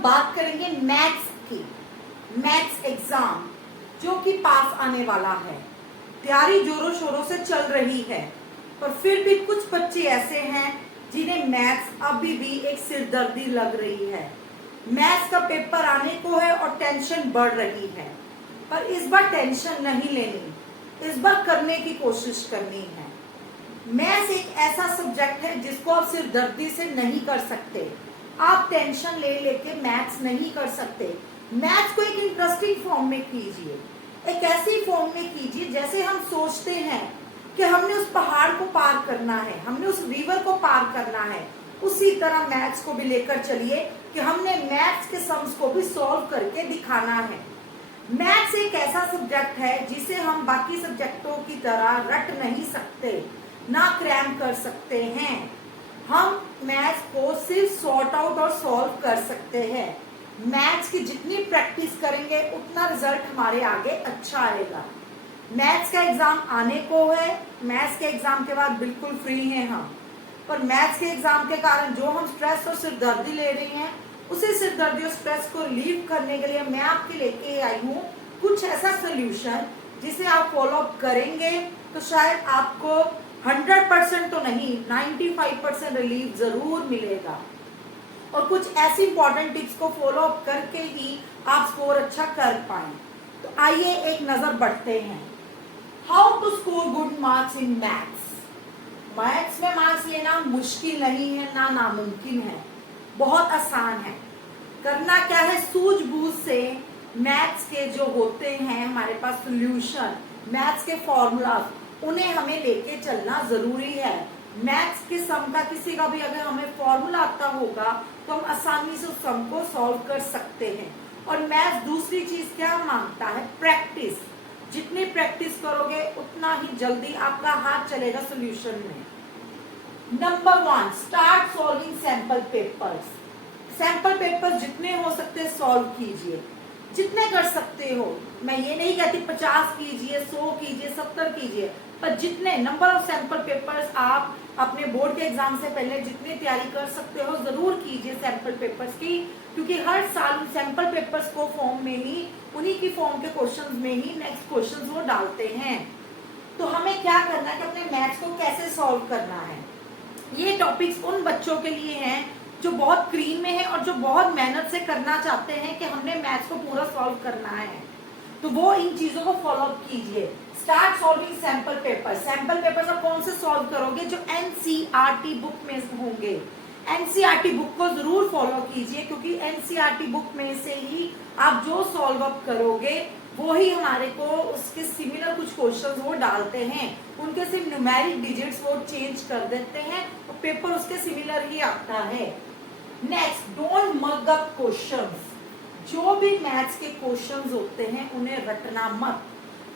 हम बात करेंगे मैथ्स की। मैथ्स एग्जाम जो कि पास आने वाला है, तैयारी जोरों शोरों से चल रही है, पर फिर भी कुछ बच्चे ऐसे हैं जिन्हें मैथ्स अभी भी एक सिरदर्दी लग रही है। मैथ्स का पेपर आने को है और टेंशन बढ़ रही है, पर इस बार टेंशन नहीं लेनी, इस बार करने की कोशिश करनी है। मैथ्स एक ऐसा सब्जेक्ट है जिसको आप सिरदर्दी से नहीं कर सकते। आप टेंशन ले लेके मैथ्स नहीं कर सकते। मैथ्स को एक इंटरेस्टिंग फॉर्म में कीजिए, एक ऐसी फॉर्म में कीजिए जैसे हम सोचते हैं कि हमने उस पहाड़ को पार करना है, हमने उस रिवर को पार करना है, उसी तरह मैथ्स को भी लेकर चलिए कि हमने मैथ्स के सम्स को भी सॉल्व करके दिखाना है। मैथ्स एक ऐसा सब्जेक्ट है जिसे हम बाकी सब्जेक्टों की तरह रट नहीं सकते, ना क्रैम कर सकते हैं। हम मैथ्स को सिर्फ सॉर्ट आउट और सॉल्व कर सकते हैं। मैथ्स की जितनी प्रैक्टिस करेंगे उतना रिजल्ट हमारे आगे अच्छा आएगा। मैथ्स का एग्जाम आने को है, मैथ्स के एग्जाम के बाद बिल्कुल फ्री हैं हम, पर मैथ्स के एग्जाम के कारण जो हम स्ट्रेस और सिरदर्दी ले रही हैं, उसी सिरदर्दी और स्ट्रेस को रिलीव करने के लिए मैं आपके लेके आई हूँ कुछ ऐसा सोल्यूशन जिसे आप फॉलो अप करेंगे तो शायद आपको 100% तो नहीं 95% रिलीफ जरूर मिलेगा। और कुछ ऐसी इंपॉर्टेंट टिप्स को फॉलो अप करके ही आप स्कोर अच्छा कर पाए। तो आइए एक नजर बढ़ते हैं। How to score good marks in maths. Maths में मार्क्स लेना मुश्किल नहीं है, ना नामुमकिन है, बहुत आसान है। करना क्या है, सूझबूझ से मैथ्स के जो होते हैं हमारे पास सॉल्यूशन, मैथ्स के फॉर्मूलाज, उन्हें हमें लेके चलना जरूरी है। मैथ्स के सम का किसी का भी अगर हमें फॉर्मूला आता होगा तो हम आसानी से उस सम को सॉल्व कर सकते हैं। और मैथ्स दूसरी चीज क्या मांगता है, प्रैक्टिस। जितनी प्रैक्टिस करोगे उतना ही जल्दी आपका हाथ चलेगा सॉल्यूशन में। Number 1, start solving sample papers. Sample paper जितने हो सकते सॉल्व कीजिए, जितने कर सकते हो। मैं ये नहीं कहती 50 कीजिए, 100 कीजिए, 70 कीजिए, पर जितने नंबर ऑफ सैंपल पेपर्स आप अपने बोर्ड के एग्जाम से पहले जितनी तैयारी कर सकते हो जरूर कीजिए सैंपल पेपर्स की, क्योंकि हर साल सैंपल पेपर्स को फॉर्म में ही, उन्हीं की फॉर्म के क्वेश्चंस में ही नेक्स्ट क्वेश्चंस वो डालते हैं। तो हमें क्या करना है कि अपने मैथ्स को कैसे सॉल्व करना है। ये टॉपिक्स उन बच्चों के लिए हैं जो बहुत क्रीम में है और जो बहुत मेहनत से करना चाहते हैं कि हमने मैथ्स को पूरा सॉल्व करना है, तो वो इन चीजों को फॉलो अप कीजिए। Start solving sample paper. Sample paper आप कौन से सॉल्व करोगे, जो एनसीईआरटी बुक में होंगे। एनसीईआरटी बुक को जरूर फॉलो कीजिए, क्योंकि एनसीईआरटी बुक में से ही आप जो सॉल्व अप करोगे वो ही हमारे को उसके सिमिलर कुछ क्वेश्चंस वो डालते हैं, उनके सिर्फ न्यूमेरिक डिजिट्स वो चेंज कर देते हैं और पेपर उसके सिमिलर ही आता है। Next, don't mug up questions. जो भी मैथ्स के क्वेश्चंस होते हैं उन्हें रटना मत।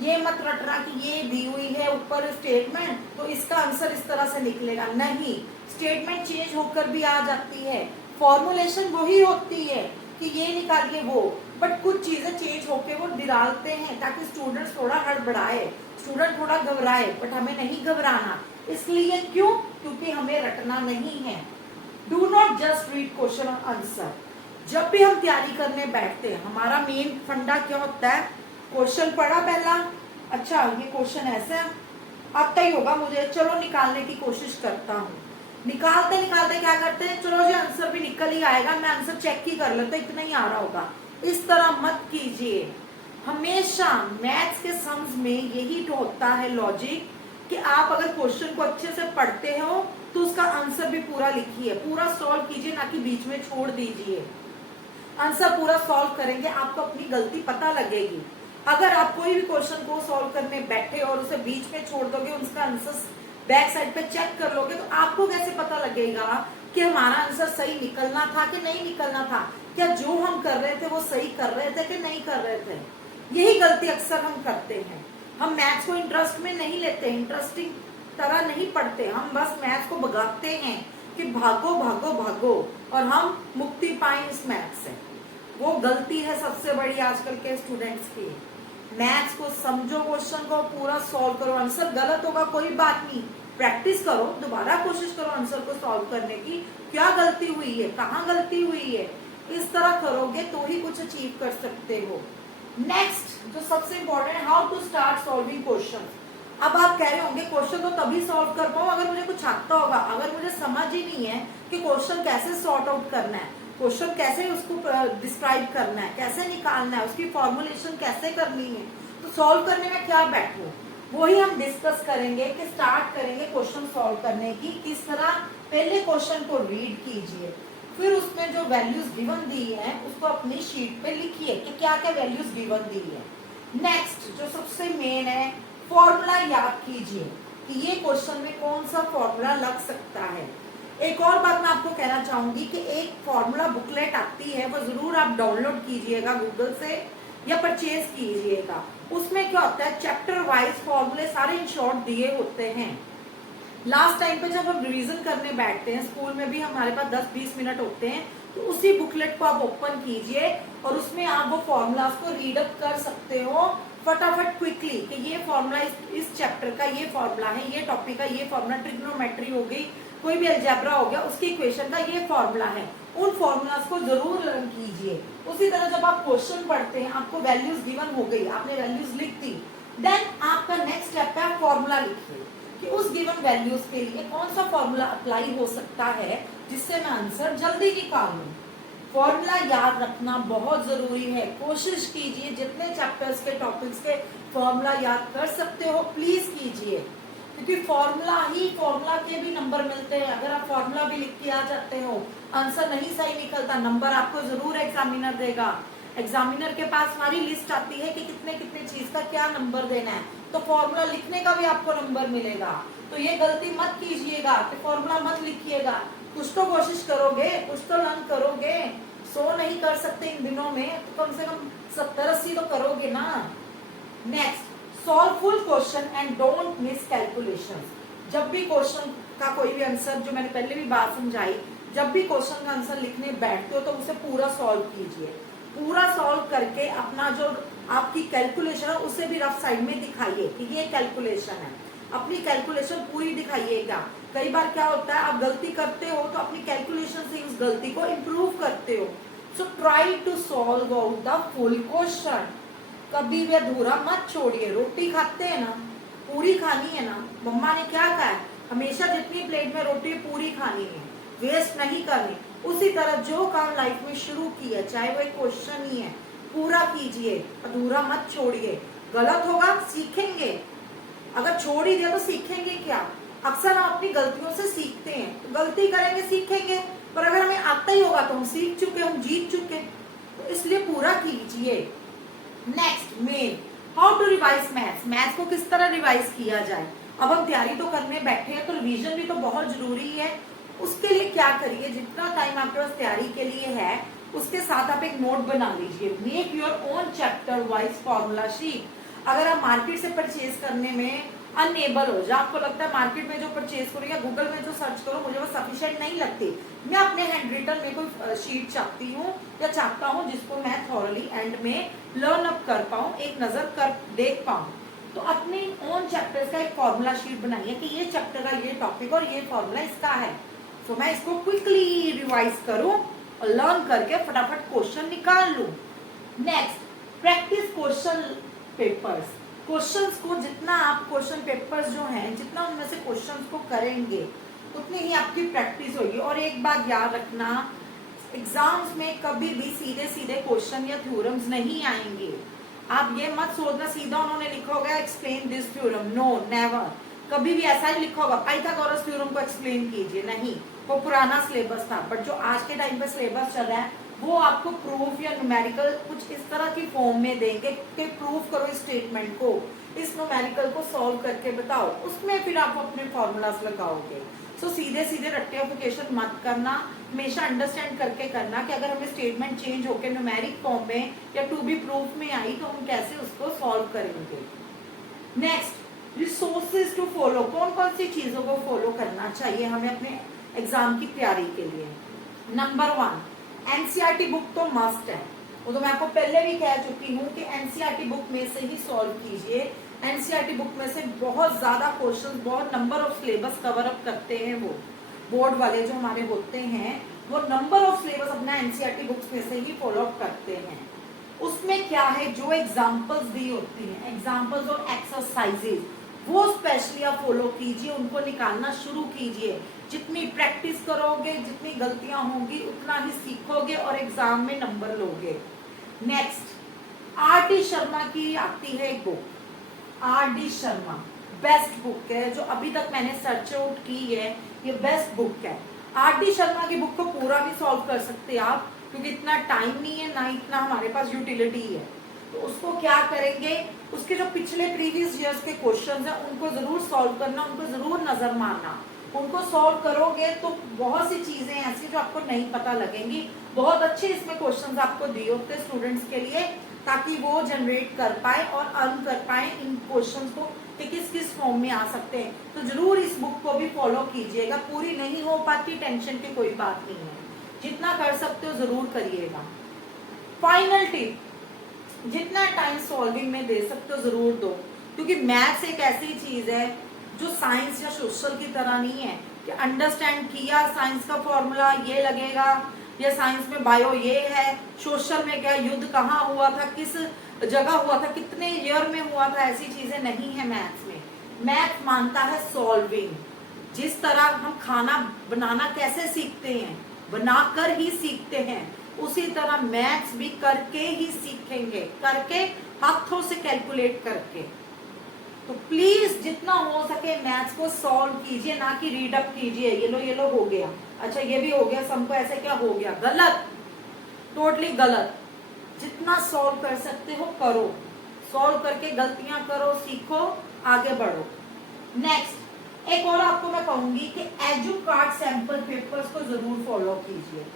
ये मत रटना कि ये दी हुई है ऊपर स्टेटमेंट तो इसका आंसर इस तरह से निकलेगा, नहीं। स्टेटमेंट चेंज होकर भी आ जाती है, फॉर्मुलेशन वही होती है कि ये निकालिए वो, बट कुछ चीजें चेंज होकर वो डालते हैं ताकि स्टूडेंट्स थोड़ा हड़बड़ाए, स्टूडेंट थोड़ा घबराए, बट हमें नहीं घबराना। इसलिए क्यों, क्योंकि हमें रटना नहीं है। Do not just read question और आंसर। जब भी हम तैयारी करने बैठते हैं हमारा मेन फंडा क्या होता है, क्वेश्चन पढ़ा पहला, अच्छा ये क्वेश्चन ऐसा आता ही होगा मुझे, चलो निकालने की कोशिश करता हूँ। निकालते निकालते क्या करते हैं, चलो जी आंसर भी निकल ही आएगा, मैं आंसर चेक ही कर लेता, इतना ही आ रहा होगा। इस तरह मत कीजिए। हमेशा मैथ्स के सम्स में यही होता है लॉजिक कि आप अगर क्वेश्चन को अच्छे से पढ़ते हो तो उसका आंसर भी पूरा लिखिए, पूरा सॉल्व कीजिए, ना कि बीच में छोड़ दीजिए। आंसर पूरा सॉल्व करेंगे आपको अपनी गलती पता लगेगी। अगर आप कोई भी क्वेश्चन को सॉल्व करने बैठे और उसे बीच में छोड़ दोगे, उसका आंसर बैक साइड पे चेक कर लोगे, तो आपको कैसे पता लगेगा कि हमारा आंसर सही निकलना था कि नहीं निकलना था, क्या जो हम कर रहे थे वो सही कर रहे थे कि नहीं कर रहे थे। यही गलती अक्सर हम करते हैं। हम मैथ्स को इंटरेस्ट में नहीं लेते, इंटरेस्टिंग तरह नहीं पढ़ते, हम बस मैथ्स को भगाते हैं कि भागो भागो भागो और हम मुक्ति पाए इस मैथ्स से। वो गलती है सबसे बड़ी आजकल के स्टूडेंट्स की। मैथ्स को समझो, क्वेश्चन को पूरा सॉल्व करो, आंसर गलत होगा कोई बात नहीं, प्रैक्टिस करो, दोबारा कोशिश करो आंसर को सॉल्व करने की। क्या गलती हुई है, कहाँ गलती हुई है, इस तरह करोगे तो ही कुछ अचीव कर सकते हो। नेक्स्ट जो सबसे इंपॉर्टेंट है, how to start solving question. अब आप कह रहे होंगे क्वेश्चन तो तभी सॉल्व कर पाऊं अगर मुझे कुछ आता होगा, अगर मुझे समझ ही नहीं है कि क्वेश्चन कैसे सॉर्ट आउट करना है, क्वेश्चन कैसे उसको डिस्क्राइब करना है, कैसे निकालना है, उसकी फॉर्मुलेशन कैसे करनी है, तो सॉल्व करने में क्या बैठो, वही हम डिस्कस करेंगे कि स्टार्ट करेंगे क्वेश्चन सॉल्व करने की किस तरह। पहले क्वेश्चन को रीड कीजिए, फिर उसमें जो वैल्यूज गिवन दी है उसको अपनी शीट पे लिखिए कि क्या क्या वैल्यूज गिवन दी है। नेक्स्ट जो सबसे मेन है, फॉर्मूला याद कीजिए कि ये क्वेश्चन में कौन सा फॉर्मूला लग सकता है। एक और बात मैं आपको कहना चाहूंगी कि एक फॉर्मूला बुकलेट आती है, वो जरूर आप डाउनलोड कीजिएगा गूगल से या परचेज कीजिएगा। उसमें क्या होता है, चैप्टर वाइज फॉर्मूले सारे इन शॉर्ट दिए होते हैं। लास्ट टाइम पे जब हम रिवीजन करने बैठते हैं स्कूल में भी हमारे पास 10-20 मिनट होते हैं, तो उसी बुकलेट को आप ओपन कीजिए और उसमें आप वो फॉर्मूलाज को रीड अप कर सकते हो फटाफट क्विकली कि ये फॉर्मूला इस चैप्टर का ये फॉर्मूला है, ये टॉपिक का ये फॉर्मूला, ट्रिग्नोमेट्री हो गई, कोई भी अलजेब्रा हो गया, उसकी इक्वेशन का ये फॉर्मूला है। उन फॉर्मूलाज को जरूर लर्न कीजिए। उसी तरह जब आप क्वेश्चन पढ़ते हैं, आपको वैल्यूज गिवन हो गई, आपने वैल्यूज लिख दी, देन आपका नेक्स्ट स्टेप है फॉर्मूला लिखिए कि उस गिवन वैल्यूज के लिए कौन सा फॉर्मूला अप्लाई हो सकता है जिससे मैं आंसर जल्दी निकाल लूं। फॉर्मूला याद रखना बहुत जरूरी है। कोशिश कीजिए जितने चैप्टर्स के टॉपिक्स के फॉर्मूला याद कर सकते हो प्लीज कीजिए, क्योंकि फॉर्मूला के भी नंबर मिलते हैं। अगर आप फॉर्मूला भी लिख के आ जाते हो, आंसर नहीं सही निकलता, नंबर आपको जरूर एग्जामिनर देगा। एग्जामिनर के पास हमारी लिस्ट आती है कि कितने कितने चीज का क्या नंबर देना है, तो फॉर्मूला लिखने का भी आपको नंबर मिलेगा। तो ये गलती मत कीजिएगा कि फॉर्मूला मत लिखिएगा। कुछ तो कोशिश करोगे, कुछ तो लर्न करोगे। 100 नहीं कर सकते इन दिनों में, तो कम से कम 70-80 तो करोगे ना। Next, solve full question and don't miss calculation. जब भी क्वेश्चन का कोई भी आंसर, जो मैंने पहले भी बात समझाई, जब भी क्वेश्चन का आंसर लिखने बैठते हो तो उसे पूरा सॉल्व कीजिए। पूरा सॉल्व करके अपना जो आपकी कैलकुलेशन है उसे भी रफ साइड में दिखाइए कि ये कैलकुलेशन है। अपनी कैलकुलेशन पूरी दिखाइएगा। कई बार क्या होता है, आप गलती करते हो तो अपनी कैलकुलेशन से उस गलती को इम्प्रूव करते हो। So try to solve out the full question. कभी भी अधूरा मत छोड़िए। रोटी खाते हैं ना, पूरी खानी है ना। मम्मा ने क्या कहा है, हमेशा जितनी प्लेट में रोटी पूरी खानी है, वेस्ट नहीं करनी। उसी तरह जो काम लाइफ में शुरू किया, चाहे वो एक क्वेश्चन ही है, पूरा कीजिए, अधूरा मत छोड़िए। गलत होगा, सीखेंगे। अगर छोड़ ही दिया तो सीखेंगे क्या। अक्सर हम अपनी गलतियों से सीखते हैं, तो गलती करेंगे सीखेंगे, पर अगर हमें आता ही होगा तो हम सीख चुके, हम जीत चुके। तो इसलिए पूरा कीजिए। Next main, how to revise maths. Maths को किस तरह रिवाइज किया जाए। अब हम तैयारी तो करने बैठे हैं तो रिवीजन भी तो बहुत जरूरी है। उसके लिए क्या करिए, जितना टाइम आपके पास तैयारी के लिए है उसके साथ आप एक नोट बना लीजिए। Make your own chapter wise formula sheet. अगर आप मार्केट से परचेज करने में अनएबल हो जाए, आपको लगता है मार्केट में जो परचेज करो या गूगल में जो सर्च करो मुझे वो सफिशिएंट नहीं लगती, मैं अपने हैंड रिटन में कोई शीट चाहती हूँ या चाहता हूँ जिसको मैं थॉरली एंड में लर्न अप कर पाऊँ, एक नजर कर देख पाऊँ, तो अपने ओन चैप्टर का एक फॉर्मूला शीट बनाइए कि ये चैप्टर का ये टॉपिक और ये फॉर्मूला इसका है। तो मैं इसको क्विकली रिवाइज करूं और लर्न करके फटाफट क्वेश्चन निकाल लूं। Next, practice question papers. Questions को जितना आप क्वेश्चन पेपर्स जो हैं, जितना उनमें से क्वेश्चंस को करेंगे उतनी ही आपकी प्रैक्टिस होगी। और एक बात याद रखना, एग्जाम्स में कभी भी सीधे सीधे क्वेश्चन या थ्योरम्स नहीं आएंगे। आप ये मत सोचना सीधा उन्होंने लिखा होगा explain this theorem, no never. कभी भी ऐसा ही लिखा होगा पाइथागोरस थ्योरम को एक्सप्लेन कीजिए, नहीं, वो पुराना सिलेबस था। बट जो आज के टाइम पे सिलेबस चल रहा है वो आपको प्रूफ या न्यूमेरिकल कुछ इस तरह की फॉर्म में देंगे कि प्रूफ करो इस स्टेटमेंट को, इस न्यूमेरिकल को सॉल्व करके बताओ, उसमें फिर आप अपने फॉर्मूलाज लगाओगे। सो सीधे सीधे रट्टिफिकेशन मत करना, हमेशा अंडरस्टैंड करके करना कि अगर हमें स्टेटमेंट चेंज होकर न्यूमेरिक फॉर्म में या टू बी प्रूफ में आई तो हम कैसे उसको सॉल्व करेंगे। Next, resources to follow. कौन कौन सी चीजों को फॉलो करना चाहिए हमें अपने एग्जाम की तैयारी के लिए। नंबर 1, एनसीईआरटी बुक तो मस्ट है। वो तो मैं आपको पहले भी कह चुकी हूँ कि एनसीईआरटी बुक में से ही सॉल्व कीजिए। एनसीईआरटी बुक में से बहुत ज्यादा क्वेश्चन, बहुत number of syllabus cover up करते हैं वो। बोर्ड वाले जो हमारे होते हैं वो नंबर ऑफ सिलेबस अपना एनसीईआरटी बुक्स में से ही फॉलो अप करते हैं। उसमें क्या है, जो एग्जाम्पल्स दी होती हैं, एग्जाम्पल्स और एक्सरसाइजेज, वो स्पेशली आप फॉलो कीजिए, उनको निकालना शुरू कीजिए। जितनी प्रैक्टिस करोगे, जितनी गलतियां होंगी, उतना ही सीखोगे और एग्जाम में नंबर लोगे। नेक्स्ट, आर डी शर्मा की आती है एक book, R D Sharma best book है, जो अभी तक मैंने सर्च आउट की है, ये बेस्ट बुक है। आर डी शर्मा की बुक को पूरा नहीं सॉल्व कर सकते आप, क्योंकि इतना टाइम नहीं है, ना इतना हमारे पास यूटिलिटी है। तो उसको क्या करेंगे, उसके जो पिछले प्रीवियस ईयर्स के क्वेश्चंस हैं उनको जरूर सॉल्व करना, उनको जरूर नजर मारना। उनको सॉल्व करोगे तो बहुत सी चीजें ऐसी जो आपको नहीं पता लगेंगी। बहुत अच्छे इसमें क्वेश्चंस आपको दिए होते हैं स्टूडेंट्स के लिए, ताकि वो जनरेट कर पाए और अर्न कर पाए इन क्वेश्चंस को कि किस किस फॉर्म में आ सकते हैं। तो जरूर इस बुक को भी फॉलो कीजिएगा। पूरी नहीं हो पाती, टेंशन की कोई बात नहीं है, जितना कर सकते हो जरूर करिएगा। फाइनल टिप, जितना टाइम सॉल्विंग में दे सकते हो जरूर दो, क्योंकि मैथ्स एक ऐसी चीज है जो साइंस या सोशल की तरह नहीं है कि अंडरस्टैंड किया, साइंस का फॉर्मूला ये लगेगा, या साइंस में बायो ये है, सोशल में क्या युद्ध कहाँ हुआ था, किस जगह हुआ था, कितने ईयर में हुआ था, ऐसी चीजें नहीं है मैथ्स में। मैथ मानता है सॉल्विंग। जिस तरह हम खाना बनाना कैसे सीखते हैं, बनाकर ही सीखते हैं, उसी तरह मैथ्स भी करके ही सीखेंगे, करके, हाथों से कैलकुलेट करके। तो प्लीज जितना हो सके मैथ्स को सॉल्व कीजिए, ना कि रीड अप कीजिए। ये लो हो गया, अच्छा ये भी हो गया, सबको ऐसे क्या हो गया, गलत, टोटली गलत। जितना सॉल्व कर सकते हो करो, सॉल्व करके गलतियां करो, सीखो, आगे बढ़ो। नेक्स्ट, एक और आपको मैं कहूंगी कि एजुकार्ड सैंपल पेपर्स को जरूर फॉलो कीजिए।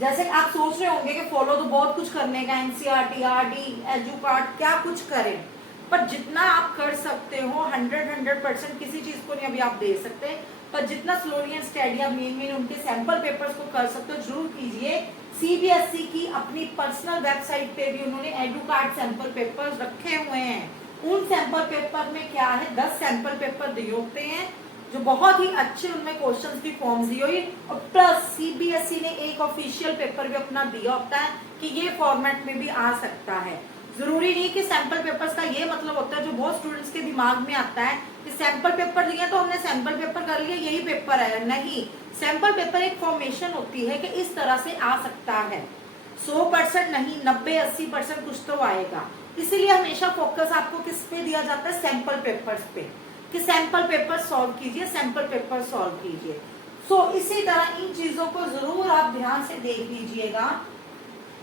जैसे आप सोच रहे होंगे कि फॉलो तो बहुत कुछ करने का, एनसीईआरटी, आरडी, एजुकार्ड, क्या कुछ करें, पर जितना आप कर सकते हो 100% किसी चीज को नहीं अभी आप दे सकते, पर जितना स्लोली एंड स्टडी आप मेन उनके सैंपल पेपर्स को कर सकते हो जरूर कीजिए। सीबीएसई की अपनी पर्सनल वेबसाइट पे भी उन्होंने एडुकार्ड सैंपल पेपर्स रखे हुए हैं। उन सैंपल पेपर में क्या है, 10 सैंपल पेपर दिए होते हैं जो बहुत ही अच्छे, उनमें क्वेश्चंस की फॉर्म्स दी हुई, और प्लस सीबीएसई ने एक ऑफिशियल पेपर भी अपना दिया होता है कि ये फॉर्मेट में भी आ सकता है। जरूरी नहीं कि सैंपल पेपर्स का ये मतलब होता है, जो बहुत स्टूडेंट्स के दिमाग में आता है कि सैंपल पेपर दिया तो हमने सैंपल पेपर कर लिया, यही पेपर है। नहीं, सैंपल पेपर एक फॉर्मेशन होती है कि इस तरह से आ सकता है। 100% नहीं, 90-80% कुछ तो आएगा। इसीलिए हमेशा फोकस आपको किस पे दिया जाता है, सैंपल पेपर्स पे, कि सैंपल पेपर सॉल्व कीजिए, सैंपल पेपर सॉल्व कीजिए। इसी तरह इन चीजों को जरूर आप ध्यान से देख लीजिएगा,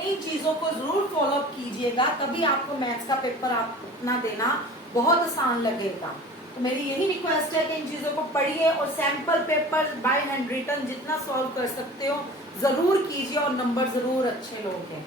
इन चीजों को जरूर फॉलो कीजिएगा, तभी आपको मैथ्स का पेपर आप अपना देना बहुत आसान लगेगा। तो मेरी यही रिक्वेस्ट है कि इन चीजों को पढ़िए और sample paper by hand written जितना सॉल्व कर सकते हो जरूर कीजिए और नंबर जरूर अच्छे लोगे।